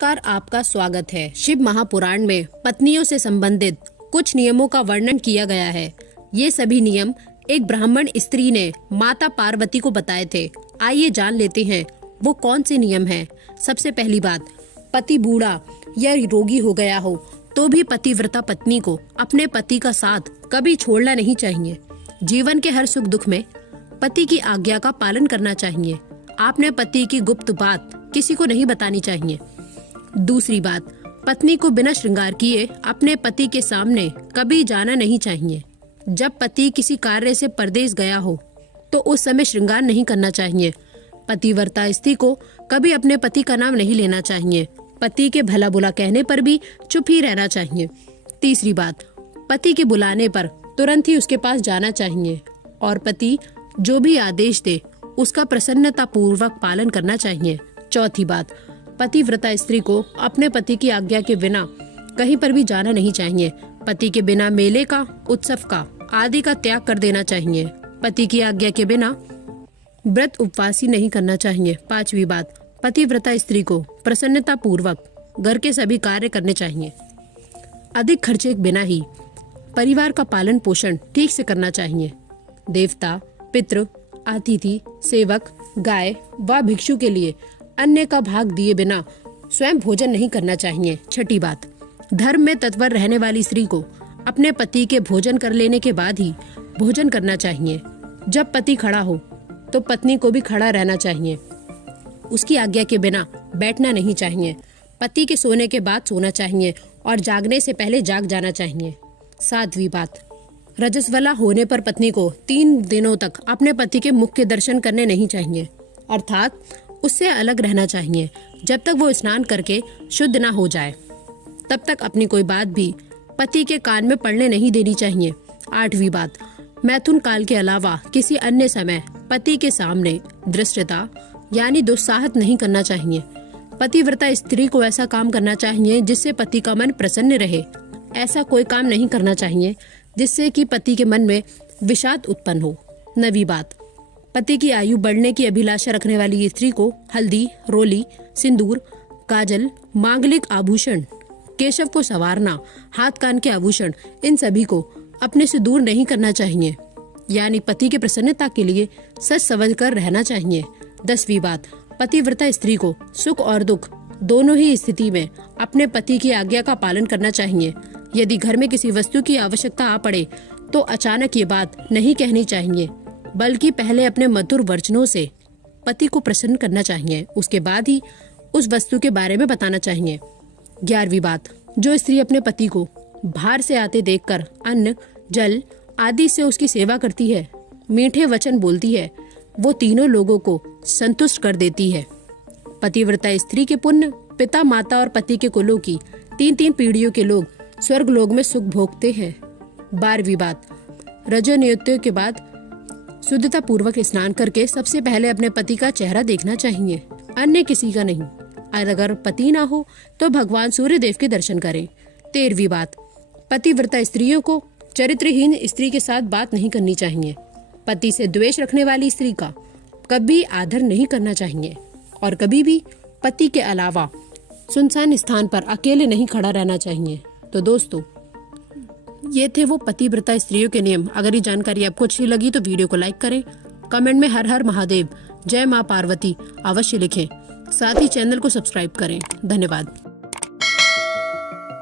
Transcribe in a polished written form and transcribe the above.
नमस्कार, आपका स्वागत है। शिव महापुराण में पत्नियों से संबंधित कुछ नियमों का वर्णन किया गया है। ये सभी नियम एक ब्राह्मण स्त्री ने माता पार्वती को बताए थे। आइए जान लेते हैं वो कौन से नियम हैं। सबसे पहली बात, पति बूढ़ा या रोगी हो गया हो तो भी पतिव्रता पत्नी को अपने पति का साथ कभी छोड़ना नहीं चाहिए। जीवन के हर सुख दुख में पति की आज्ञा का पालन करना चाहिए। आपने पति की गुप्त बात किसी को नहीं बतानी चाहिए। दूसरी बात, पत्नी को बिना श्रृंगार किए अपने पति के सामने कभी जाना नहीं चाहिए। जब पति किसी कार्य से परदेश गया हो तो उस समय श्रृंगार नहीं करना चाहिए। पतिव्रता स्त्री को कभी अपने पति का नाम नहीं लेना चाहिए। पति के भला बुरा कहने पर भी चुप ही रहना चाहिए। तीसरी बात, पति के बुलाने पर तुरंत ही उसके पास जाना चाहिए और पति जो भी आदेश दे उसका प्रसन्नता पूर्वक पालन करना चाहिए। चौथी बात, पतिव्रता स्त्री को अपने पति की आज्ञा के बिना कहीं पर भी जाना नहीं चाहिए। पति के बिना मेले का, उत्सव का आदि का त्याग कर देना चाहिए। पति की आज्ञा के बिना व्रत उपवासी नहीं करना चाहिए। पांचवी बात, पतिव्रता स्त्री को प्रसन्नता पूर्वक घर के सभी कार्य करने चाहिए। अधिक खर्चे के बिना ही परिवार का पालन पोषण ठीक से करना चाहिए। देवता, पितृ, अतिथि, सेवक, गाय व भिक्षु के लिए अन्य का भाग दिए बिना स्वयं भोजन नहीं करना चाहिए। छठी बात, धर्म में तत्पर रहने वाली स्त्री को अपने पति के भोजन कर लेने के बाद ही भोजन करना चाहिए। जब पति खड़ा हो तो पत्नी को भी खड़ा रहना चाहिए। उसकी आज्ञा के बिना बैठना नहीं चाहिए। पति के सोने के बाद सोना चाहिए और जागने से पहले जाग जाना चाहिए। सातवीं बात, रजस्वला होने पर पत्नी को 3 दिनों तक अपने पति के मुख के दर्शन करने नहीं चाहिए, अर्थात उससे अलग रहना चाहिए। जब तक वो स्नान करके शुद्ध ना हो जाए तब तक अपनी कोई बात भी पति के कान में पड़ने नहीं देनी चाहिए। आठवीं बात, मैथुन काल के अलावा किसी अन्य समय पति के सामने धृष्टता यानी दुस्साहस नहीं करना चाहिए। पतिव्रता स्त्री को ऐसा काम करना चाहिए जिससे पति का मन प्रसन्न रहे। ऐसा कोई काम नहीं करना चाहिए जिससे कि पति के मन में विषाद उत्पन्न हो। 9वीं बात, पति की आयु बढ़ने की अभिलाषा रखने वाली स्त्री को हल्दी, रोली, सिंदूर, काजल, मांगलिक आभूषण, केशव को संवारना, हाथ कान के आभूषण, इन सभी को अपने से दूर नहीं करना चाहिए। यानी पति के प्रसन्नता के लिए सच समझ कर रहना चाहिए। 10वीं बात, पतिव्रता स्त्री को सुख और दुख दोनों ही स्थिति में अपने पति की आज्ञा का पालन करना चाहिए। यदि घर में किसी वस्तु की आवश्यकता आ पड़े तो अचानक ये बात नहीं कहनी चाहिए, बल्कि पहले अपने मधुर वचनों से पति को प्रसन्न करना चाहिए। उसके बाद ही उस वस्तु के बारे में बताना चाहिए। 11वीं बात, जो स्त्री अपने पति को बाहर से आते देखकर अन्न, जल आदि से उसकी सेवा करती है, मीठे वचन बोलती है, वो तीनों लोगों को संतुष्ट कर देती है। पतिव्रता स्त्री के पुण्य पिता, माता और पति के कुलों की 3-3 पीढ़ियों के लोग स्वर्ग लोक में सुख भोगते हैं। 12वीं बात, रजोनियों के बाद शुद्धता पूर्वक स्नान करके सबसे पहले अपने पति का चेहरा देखना चाहिए, अन्य किसी का नहीं। और अगर पति ना हो तो भगवान सूर्य देव के दर्शन करें। 13वीं बात, पतिव्रता स्त्रियों को चरित्रहीन स्त्री के साथ बात नहीं करनी चाहिए। पति से द्वेष रखने वाली स्त्री का कभी आदर नहीं करना चाहिए और कभी भी पति के अलावा सुनसान स्थान पर अकेले नहीं खड़ा रहना चाहिए। तो दोस्तों, ये थे वो पतिव्रता स्त्रियों के नियम। अगर ये जानकारी आपको अच्छी लगी तो वीडियो को लाइक करें, कमेंट में हर हर महादेव, जय मां पार्वती अवश्य लिखें। साथ ही चैनल को सब्सक्राइब करें। धन्यवाद।